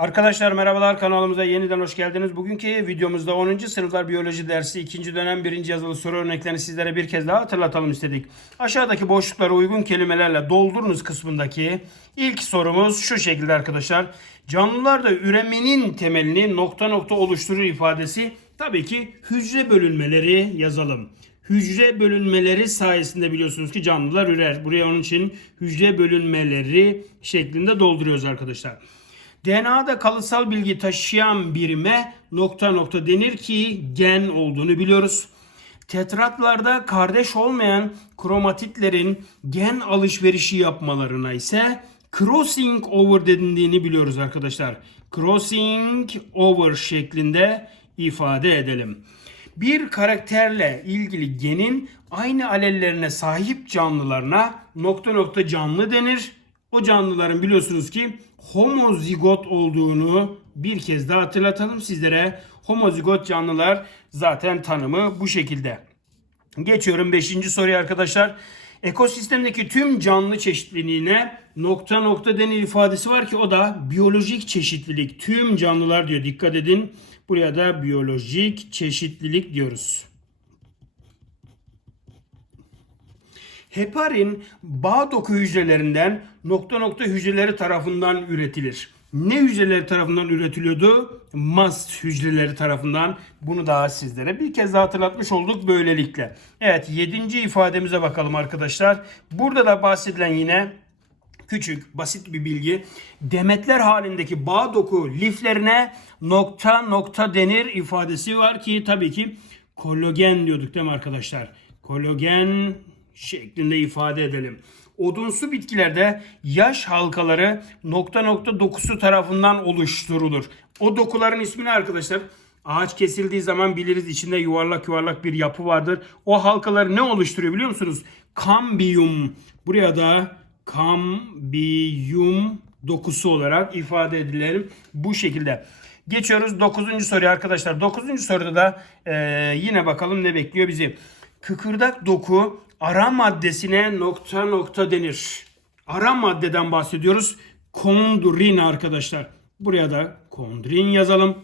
Arkadaşlar merhabalar kanalımıza yeniden hoş geldiniz. Bugünkü videomuzda 10. sınıflar biyoloji dersi 2. dönem 1. yazılı soru örneklerini sizlere bir kez daha hatırlatalım istedik. Aşağıdaki boşluklara uygun kelimelerle doldurunuz kısmındaki ilk sorumuz şu şekilde arkadaşlar. Canlılarda üremenin temelini nokta nokta oluşturur ifadesi tabii ki hücre bölünmeleri yazalım. Hücre bölünmeleri sayesinde biliyorsunuz ki canlılar ürer. Buraya onun için hücre bölünmeleri şeklinde dolduruyoruz arkadaşlar. DNA'da kalıtsal bilgi taşıyan birime nokta nokta denir ki gen olduğunu biliyoruz. Tetratlarda kardeş olmayan kromatitlerin gen alışverişi yapmalarına ise crossing over denildiğini biliyoruz arkadaşlar. Crossing over şeklinde ifade edelim. Bir karakterle ilgili genin aynı alellerine sahip canlılarına nokta nokta canlı denir. O canlıların biliyorsunuz ki homozigot olduğunu bir kez daha hatırlatalım sizlere. Homozigot canlılar zaten tanımı bu şekilde. Geçiyorum 5. soruya arkadaşlar. Ekosistemdeki tüm canlı çeşitliliğine nokta nokta denir ifadesi var ki o da biyolojik çeşitlilik. Tüm canlılar diyor dikkat edin. Buraya da biyolojik çeşitlilik diyoruz. Heparin bağ doku hücrelerinden nokta nokta hücreleri tarafından üretilir. Ne hücreleri tarafından üretiliyordu? Mast hücreleri tarafından. Bunu daha sizlere bir kez daha hatırlatmış olduk böylelikle. Evet 7. ifademize bakalım arkadaşlar. Burada da bahsedilen yine küçük basit bir bilgi. Demetler halindeki bağ doku liflerine nokta nokta denir ifadesi var ki tabii ki kolagen diyorduk değil mi arkadaşlar? Kolagen şeklinde ifade edelim. Odunsu bitkilerde yaş halkaları nokta nokta dokusu tarafından oluşturulur. O dokuların ismini arkadaşlar ağaç kesildiği zaman biliriz içinde yuvarlak yuvarlak bir yapı vardır. O halkaları ne oluşturuyor biliyor musunuz? Kambiyum. Buraya da kambiyum dokusu olarak ifade edilelim bu şekilde. Geçiyoruz 9. soruya arkadaşlar. 9. soruda da e, yine bakalım ne bekliyor bizi. Kıkırdak doku ara maddesine nokta nokta denir. Ara maddeden bahsediyoruz. Kondrin arkadaşlar. Buraya da kondrin yazalım.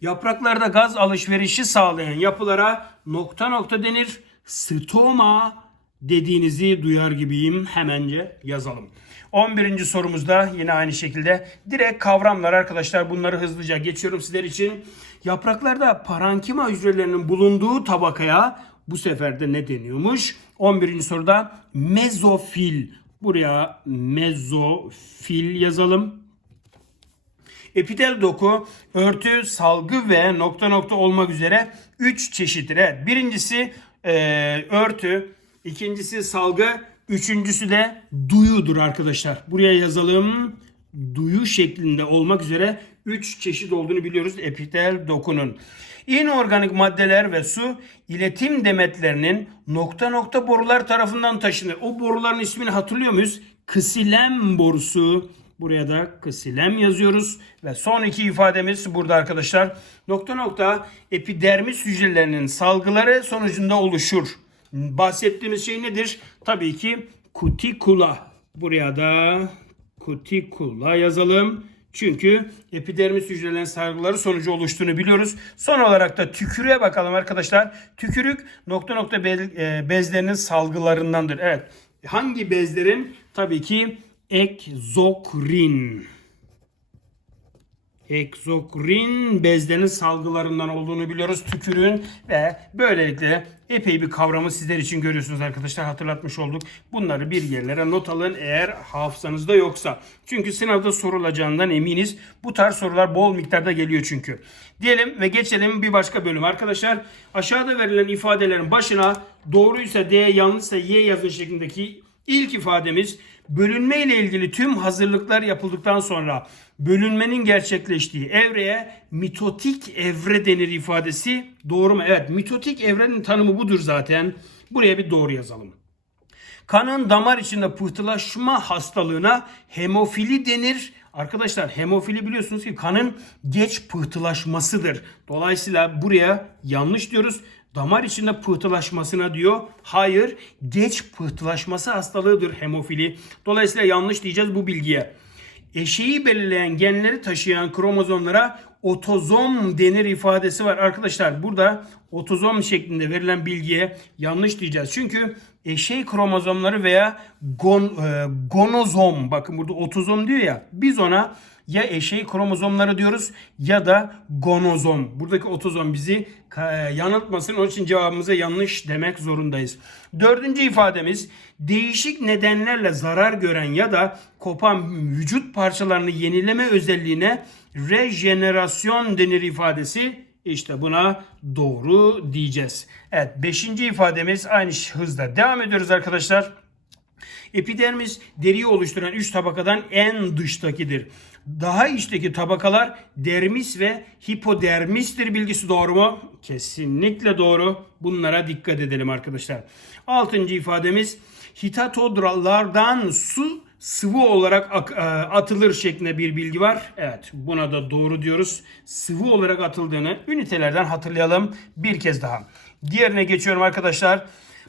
Yapraklarda gaz alışverişi sağlayan yapılara nokta nokta denir. Stoma dediğinizi duyar gibiyim. Hemence yazalım. 11. sorumuzda yine aynı şekilde direkt kavramlar arkadaşlar bunları hızlıca geçiyorum sizler için. Yapraklarda parankima hücrelerinin bulunduğu tabakaya bu sefer de ne deniyormuş? 11. soruda mezofil. Buraya mezofil yazalım. Epitel doku, örtü, salgı ve nokta nokta olmak üzere 3 çeşittir. Evet, birincisi e, örtü, ikincisi salgı, üçüncüsü de duyudur arkadaşlar. Buraya yazalım. Duyu şeklinde olmak üzere 3 çeşit olduğunu biliyoruz epitel dokunun. İnorganik maddeler ve su iletim demetlerinin nokta nokta borular tarafından taşınır. O boruların ismini hatırlıyor muyuz? Kısilem borusu. Buraya da kısilem yazıyoruz. Ve son iki ifademiz burada arkadaşlar. Nokta nokta epidermis hücrelerinin salgıları sonucunda oluşur. Bahsettiğimiz şey nedir? Tabii ki kutikula. Buraya da kutikula yazalım. Çünkü epidermis hücrelerinin salgıları sonucu oluştuğunu biliyoruz. Son olarak da tükürüğe bakalım arkadaşlar. Tükürük nokta nokta e, bezlerinin salgılarındandır. Evet. Hangi bezlerin? Tabii ki ekzokrin. Ekzokrin bezlerinin salgılarından olduğunu biliyoruz tükürüğün ve böylelikle epey bir kavramı sizler için görüyorsunuz arkadaşlar hatırlatmış olduk. Bunları bir yerlere not alın eğer hafızanızda yoksa. Çünkü sınavda sorulacağından eminiz. Bu tarz sorular bol miktarda geliyor çünkü. Diyelim ve geçelim bir başka bölüm. Arkadaşlar aşağıda verilen ifadelerin başına doğruysa D yanlışsa Y yazın şeklindeki ilk ifademiz bölünme ile ilgili tüm hazırlıklar yapıldıktan sonra bölünmenin gerçekleştiği evreye mitotik evre denir ifadesi doğru mu? Evet mitotik evrenin tanımı budur zaten. Buraya bir doğru yazalım. Kanın damar içinde pıhtılaşma hastalığına hemofili denir. Arkadaşlar hemofili biliyorsunuz ki kanın geç pıhtılaşmasıdır. Dolayısıyla buraya yanlış diyoruz. Damar içinde pıhtılaşmasına diyor. Hayır, geç pıhtılaşması hastalığıdır hemofili. Dolayısıyla yanlış diyeceğiz bu bilgiye. eşeği belirleyen genleri taşıyan kromozomlara otozom denir ifadesi var. Arkadaşlar burada otozom şeklinde verilen bilgiye yanlış diyeceğiz. Çünkü eşey kromozomları veya gon, e, gonozom bakın burada otozom diyor ya biz ona ya eşey kromozomları diyoruz ya da gonozom. Buradaki otozom bizi e, yanıltmasın. Onun için cevabımıza yanlış demek zorundayız. Dördüncü ifademiz değişik nedenlerle zarar gören ya da kopan vücut parçalarını yenileme özelliğine rejenerasyon denir ifadesi. İşte buna doğru diyeceğiz. Evet beşinci ifademiz aynı hızda devam ediyoruz arkadaşlar. Epidermis deriyi oluşturan üç tabakadan en dıştakidir. Daha içteki tabakalar dermis ve hipodermistir bilgisi doğru mu? Kesinlikle doğru. Bunlara dikkat edelim arkadaşlar. Altıncı ifademiz hitatodralardan su sıvı olarak e, atılır şeklinde bir bilgi var. Evet buna da doğru diyoruz. Sıvı olarak atıldığını ünitelerden hatırlayalım bir kez daha. Diğerine geçiyorum arkadaşlar.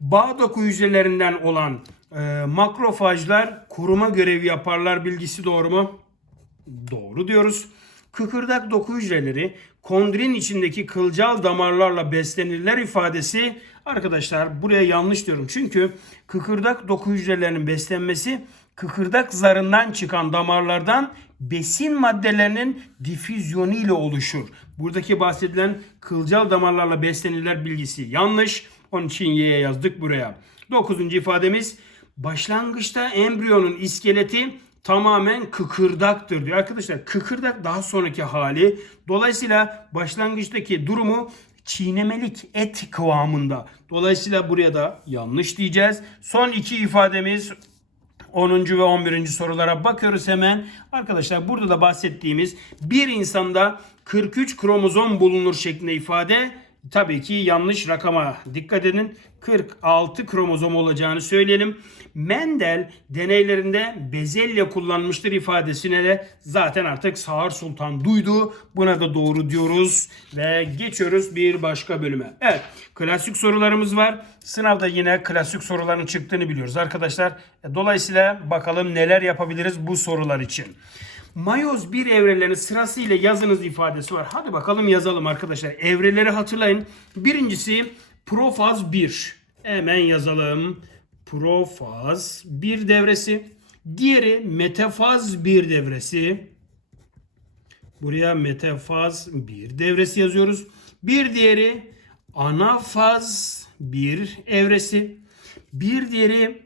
Bağ doku hücrelerinden olan e, makrofajlar koruma görevi yaparlar bilgisi doğru mu? Doğru diyoruz. Kıkırdak doku hücreleri kondrin içindeki kılcal damarlarla beslenirler ifadesi arkadaşlar buraya yanlış diyorum. Çünkü kıkırdak doku hücrelerinin beslenmesi kıkırdak zarından çıkan damarlardan besin maddelerinin difüzyonu ile oluşur. Buradaki bahsedilen kılcal damarlarla beslenirler bilgisi yanlış. Onun için y'ye yazdık buraya. Dokuzuncu ifademiz başlangıçta embriyonun iskeleti tamamen kıkırdaktır diyor. Arkadaşlar kıkırdak daha sonraki hali. Dolayısıyla başlangıçtaki durumu çiğnemelik et kıvamında. Dolayısıyla buraya da yanlış diyeceğiz. Son iki ifademiz 10. ve 11. sorulara bakıyoruz hemen. Arkadaşlar burada da bahsettiğimiz bir insanda 43 kromozom bulunur şeklinde ifade tabii ki yanlış rakama dikkat edin. 46 kromozom olacağını söyleyelim. Mendel deneylerinde bezelye kullanmıştır ifadesine de zaten artık Sağır Sultan duydu. Buna da doğru diyoruz ve geçiyoruz bir başka bölüme. Evet klasik sorularımız var. Sınavda yine klasik soruların çıktığını biliyoruz arkadaşlar. Dolayısıyla bakalım neler yapabiliriz bu sorular için. Mayoz bir evrelerini sırasıyla yazınız ifadesi var. Hadi bakalım yazalım arkadaşlar. Evreleri hatırlayın. Birincisi profaz 1. Hemen yazalım. Profaz 1 devresi. Diğeri metafaz 1 devresi. Buraya metafaz 1 devresi yazıyoruz. Bir diğeri anafaz 1 evresi. Bir diğeri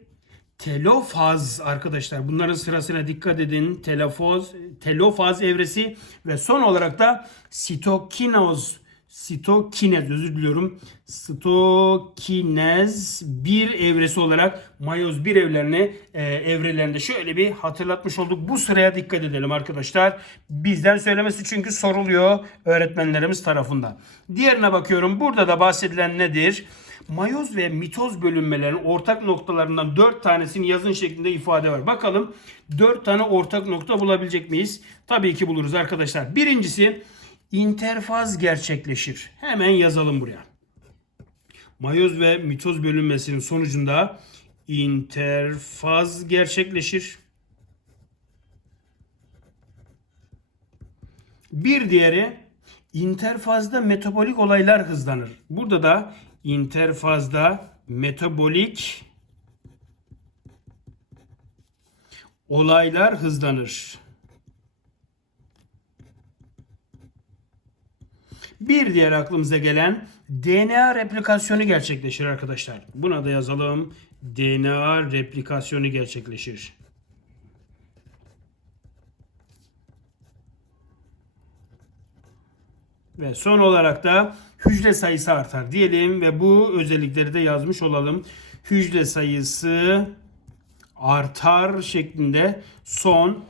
telofaz arkadaşlar. Bunların sırasına dikkat edin. Telofoz, telofaz evresi ve son olarak da sitokinoz sitokinez özür diliyorum. Sitokinez bir evresi olarak mayoz bir evlerini e, evrelerinde şöyle bir hatırlatmış olduk. Bu sıraya dikkat edelim arkadaşlar. Bizden söylemesi çünkü soruluyor öğretmenlerimiz tarafından. Diğerine bakıyorum. Burada da bahsedilen nedir? Mayoz ve mitoz bölünmelerinin ortak noktalarından 4 tanesini yazın şeklinde ifade var. Bakalım 4 tane ortak nokta bulabilecek miyiz? Tabii ki buluruz arkadaşlar. Birincisi interfaz gerçekleşir. Hemen yazalım buraya. Mayoz ve mitoz bölünmesinin sonucunda interfaz gerçekleşir. Bir diğeri interfazda metabolik olaylar hızlanır. Burada da interfazda metabolik olaylar hızlanır. Bir diğer aklımıza gelen DNA replikasyonu gerçekleşir arkadaşlar. Buna da yazalım. DNA replikasyonu gerçekleşir. Ve son olarak da hücre sayısı artar diyelim ve bu özellikleri de yazmış olalım. Hücre sayısı artar şeklinde son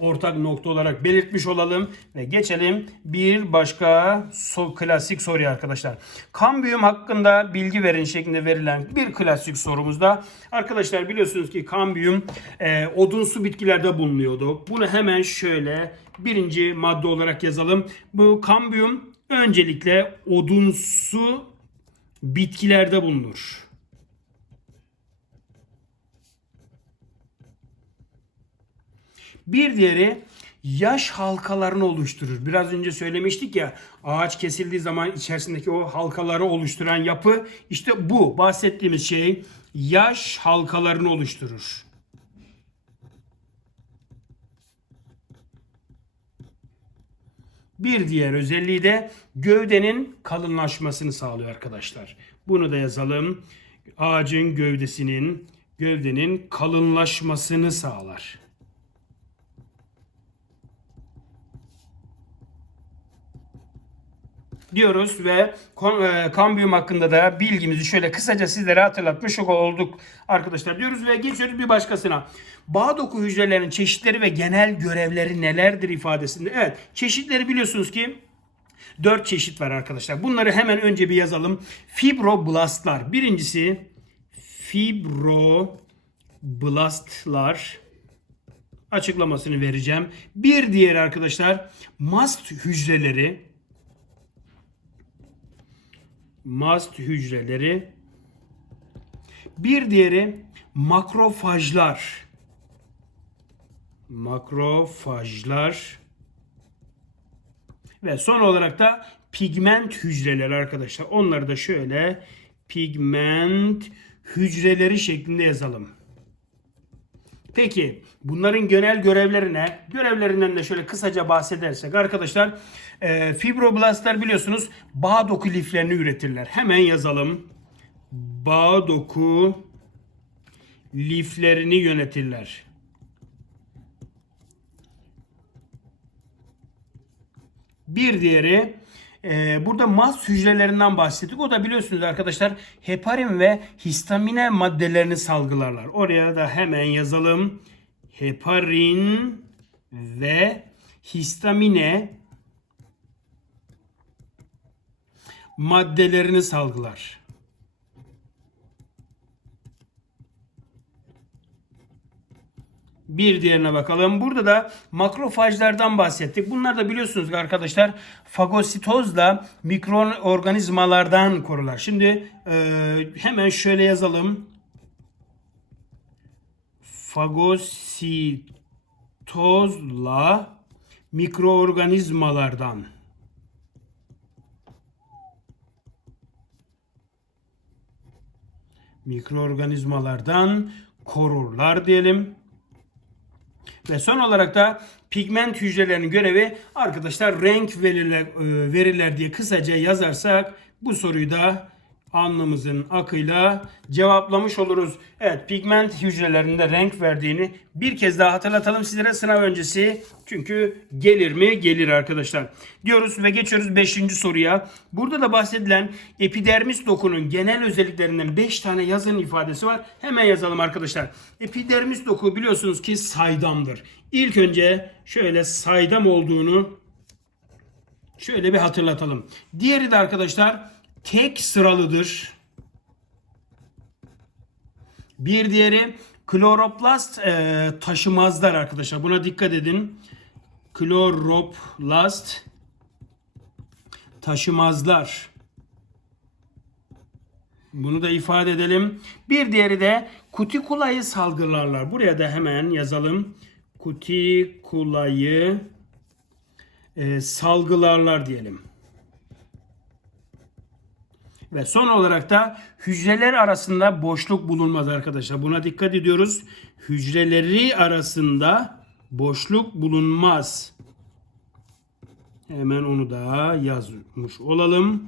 ortak nokta olarak belirtmiş olalım ve geçelim bir başka so klasik soruya arkadaşlar. Kambiyum hakkında bilgi verin şeklinde verilen bir klasik sorumuzda arkadaşlar biliyorsunuz ki kambiyum e, odunsu bitkilerde bulunuyordu. Bunu hemen şöyle birinci madde olarak yazalım. Bu kambiyum öncelikle odunsu bitkilerde bulunur. Bir diğeri yaş halkalarını oluşturur. Biraz önce söylemiştik ya ağaç kesildiği zaman içerisindeki o halkaları oluşturan yapı işte bu bahsettiğimiz şey yaş halkalarını oluşturur. Bir diğer özelliği de gövdenin kalınlaşmasını sağlıyor arkadaşlar. Bunu da yazalım. Ağacın gövdesinin gövdenin kalınlaşmasını sağlar. Diyoruz ve e, kambiyum hakkında da bilgimizi şöyle kısaca sizlere hatırlatmış olduk arkadaşlar diyoruz ve geçiyoruz bir başkasına. Bağ doku hücrelerinin çeşitleri ve genel görevleri nelerdir ifadesinde. Evet çeşitleri biliyorsunuz ki 4 çeşit var arkadaşlar. Bunları hemen önce bir yazalım. Fibroblastlar. Birincisi fibroblastlar açıklamasını vereceğim. Bir diğer arkadaşlar mast hücreleri mast hücreleri. Bir diğeri makrofajlar. Makrofajlar. Ve son olarak da pigment hücreleri arkadaşlar. Onları da şöyle pigment hücreleri şeklinde yazalım. Peki bunların genel görevleri ne? Görevlerinden de şöyle kısaca bahsedersek arkadaşlar e, fibroblastlar biliyorsunuz bağ doku liflerini üretirler. Hemen yazalım. Bağ doku liflerini yönetirler. Bir diğeri e, burada mast hücrelerinden bahsettik. O da biliyorsunuz arkadaşlar heparin ve histamine maddelerini salgılarlar. Oraya da hemen yazalım. Heparin ve histamine maddelerini salgılar. Bir diğerine bakalım. Burada da makrofajlardan bahsettik. Bunlar da biliyorsunuz arkadaşlar fagositozla mikroorganizmalardan korurlar. Şimdi e, hemen şöyle yazalım. Fagositozla mikroorganizmalardan. Mikroorganizmalardan korurlar diyelim. Ve son olarak da pigment hücrelerinin görevi arkadaşlar renk verirler, e, verirler diye kısaca yazarsak bu soruyu da alnımızın akıyla cevaplamış oluruz. Evet pigment hücrelerinde renk verdiğini bir kez daha hatırlatalım sizlere sınav öncesi. Çünkü gelir mi? Gelir arkadaşlar. Diyoruz ve geçiyoruz 5. soruya. Burada da bahsedilen epidermis dokunun genel özelliklerinden 5 tane yazın ifadesi var. Hemen yazalım arkadaşlar. Epidermis doku biliyorsunuz ki saydamdır. İlk önce şöyle saydam olduğunu şöyle bir hatırlatalım. Diğeri de arkadaşlar tek sıralıdır. Bir diğeri kloroplast e, taşımazlar arkadaşlar. Buna dikkat edin. Kloroplast taşımazlar. Bunu da ifade edelim. Bir diğeri de kutikulayı salgılarlar. Buraya da hemen yazalım. Kutikulayı e, salgılarlar diyelim. Ve son olarak da hücreler arasında boşluk bulunmaz arkadaşlar. Buna dikkat ediyoruz. Hücreleri arasında boşluk bulunmaz. Hemen onu da yazmış olalım.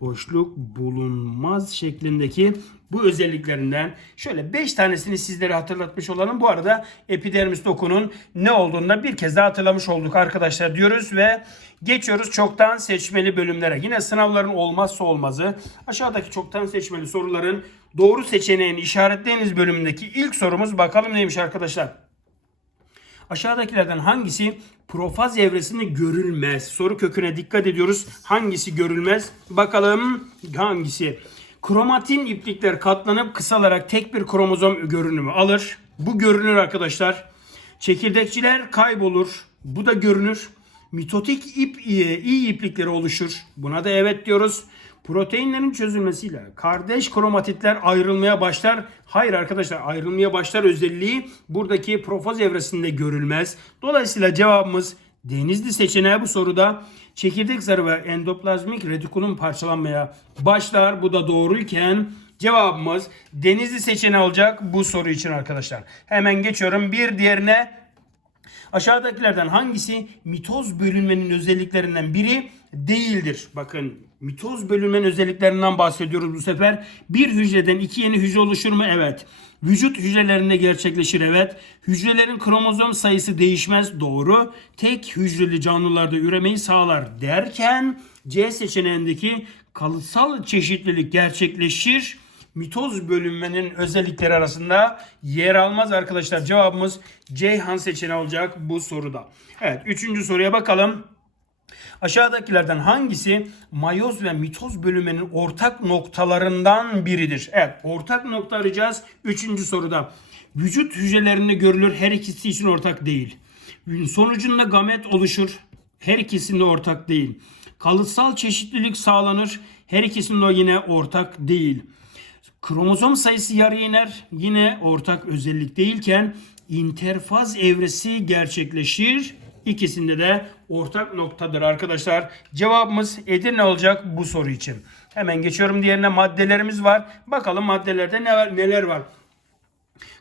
Boşluk bulunmaz şeklindeki bu özelliklerinden şöyle 5 tanesini sizlere hatırlatmış olalım. Bu arada epidermis dokunun ne olduğunu da bir kez daha hatırlamış olduk arkadaşlar diyoruz ve geçiyoruz çoktan seçmeli bölümlere. Yine sınavların olmazsa olmazı aşağıdaki çoktan seçmeli soruların doğru seçeneğini işaretleyiniz bölümündeki ilk sorumuz bakalım neymiş arkadaşlar. Aşağıdakilerden hangisi profaz evresinde görülmez? Soru köküne dikkat ediyoruz. Hangisi görülmez? Bakalım hangisi? Kromatin iplikler katlanıp kısalarak tek bir kromozom görünümü alır. Bu görünür arkadaşlar. Çekirdekçiler kaybolur. Bu da görünür. Mitotik ip iyi iplikleri oluşur. Buna da evet diyoruz. Proteinlerin çözülmesiyle kardeş kromatitler ayrılmaya başlar. Hayır arkadaşlar ayrılmaya başlar özelliği buradaki profoz evresinde görülmez. Dolayısıyla cevabımız denizli seçeneği bu soruda çekirdek zarı ve endoplazmik retikulum parçalanmaya başlar. Bu da doğruyken cevabımız denizli seçeneği olacak bu soru için arkadaşlar. Hemen geçiyorum bir diğerine Aşağıdakilerden hangisi mitoz bölünmenin özelliklerinden biri değildir? Bakın mitoz bölünmenin özelliklerinden bahsediyoruz bu sefer. Bir hücreden iki yeni hücre oluşur mu? Evet. Vücut hücrelerinde gerçekleşir evet. Hücrelerin kromozom sayısı değişmez doğru. Tek hücreli canlılarda üremeyi sağlar derken C seçeneğindeki kalıtsal çeşitlilik gerçekleşir mitoz bölünmenin özellikleri arasında yer almaz arkadaşlar. Cevabımız Ceyhan seçeneği olacak bu soruda. Evet üçüncü soruya bakalım. Aşağıdakilerden hangisi mayoz ve mitoz bölünmenin ortak noktalarından biridir? Evet ortak nokta arayacağız. Üçüncü soruda. Vücut hücrelerinde görülür her ikisi için ortak değil. Sonucunda gamet oluşur. Her ikisinde ortak değil. Kalıtsal çeşitlilik sağlanır. Her ikisinde yine ortak değil. Kromozom sayısı yarıya iner. Yine ortak özellik değilken interfaz evresi gerçekleşir. İkisinde de ortak noktadır arkadaşlar. Cevabımız Edirne olacak bu soru için. Hemen geçiyorum diğerine maddelerimiz var. Bakalım maddelerde ne var, neler var.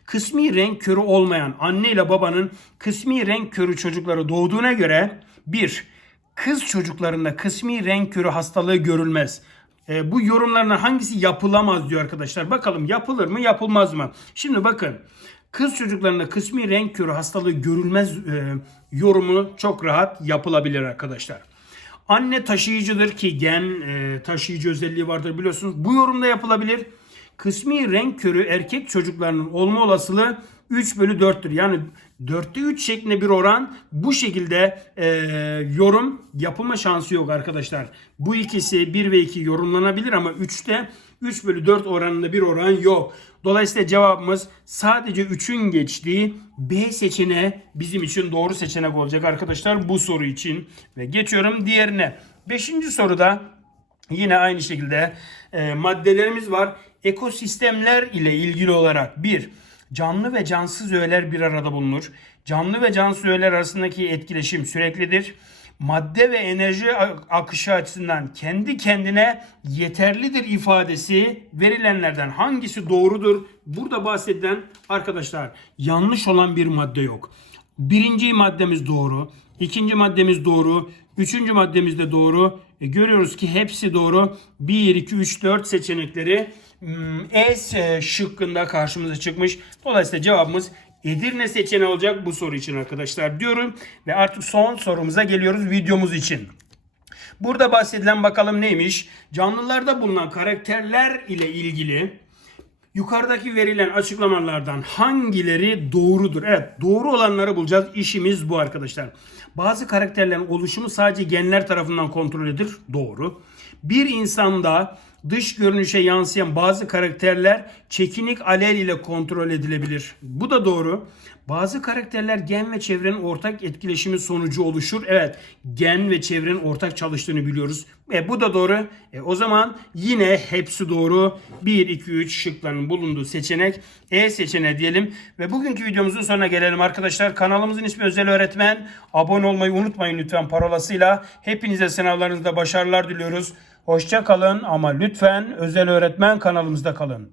Kısmi renk körü olmayan anne ile babanın kısmi renk körü çocukları doğduğuna göre bir kız çocuklarında kısmi renk körü hastalığı görülmez. E, bu yorumlarından hangisi yapılamaz diyor arkadaşlar. Bakalım yapılır mı yapılmaz mı? Şimdi bakın kız çocuklarında kısmi renk körü hastalığı görülmez e, yorumu çok rahat yapılabilir arkadaşlar. Anne taşıyıcıdır ki gen e, taşıyıcı özelliği vardır biliyorsunuz. Bu yorumda yapılabilir. Kısmi renk körü erkek çocuklarının olma olasılığı 3 bölü 4'tür. Yani 4'te 3 şeklinde bir oran bu şekilde e, yorum yapılma şansı yok arkadaşlar. Bu ikisi 1 ve 2 yorumlanabilir ama 3'te 3 bölü 4 oranında bir oran yok. Dolayısıyla cevabımız sadece 3'ün geçtiği B seçeneği bizim için doğru seçenek olacak arkadaşlar bu soru için. Ve geçiyorum diğerine. 5. soruda yine aynı şekilde e, maddelerimiz var. Ekosistemler ile ilgili olarak bir Canlı ve cansız öğeler bir arada bulunur. Canlı ve cansız öğeler arasındaki etkileşim süreklidir. Madde ve enerji akışı açısından kendi kendine yeterlidir ifadesi verilenlerden hangisi doğrudur? Burada bahsedilen arkadaşlar yanlış olan bir madde yok. Birinci maddemiz doğru. ikinci maddemiz doğru. Üçüncü maddemiz de doğru. E, görüyoruz ki hepsi doğru. 1, 2, 3, 4 seçenekleri hmm, E şıkkında karşımıza çıkmış. Dolayısıyla cevabımız Edirne seçeneği olacak bu soru için arkadaşlar diyorum. Ve artık son sorumuza geliyoruz videomuz için. Burada bahsedilen bakalım neymiş? Canlılarda bulunan karakterler ile ilgili yukarıdaki verilen açıklamalardan hangileri doğrudur? Evet doğru olanları bulacağız. İşimiz bu arkadaşlar. Bazı karakterlerin oluşumu sadece genler tarafından kontrol edilir. Doğru. Bir insanda dış görünüşe yansıyan bazı karakterler çekinik alel ile kontrol edilebilir. Bu da doğru. Bazı karakterler gen ve çevrenin ortak etkileşimi sonucu oluşur. Evet, gen ve çevrenin ortak çalıştığını biliyoruz. E, bu da doğru. E, o zaman yine hepsi doğru. 1, 2, 3 şıkların bulunduğu seçenek E seçeneği diyelim. Ve bugünkü videomuzun sonuna gelelim arkadaşlar. Kanalımızın ismi Özel Öğretmen. Abone olmayı unutmayın lütfen parolasıyla. Hepinize sınavlarınızda başarılar diliyoruz. Hoşça kalın ama lütfen Özel Öğretmen kanalımızda kalın.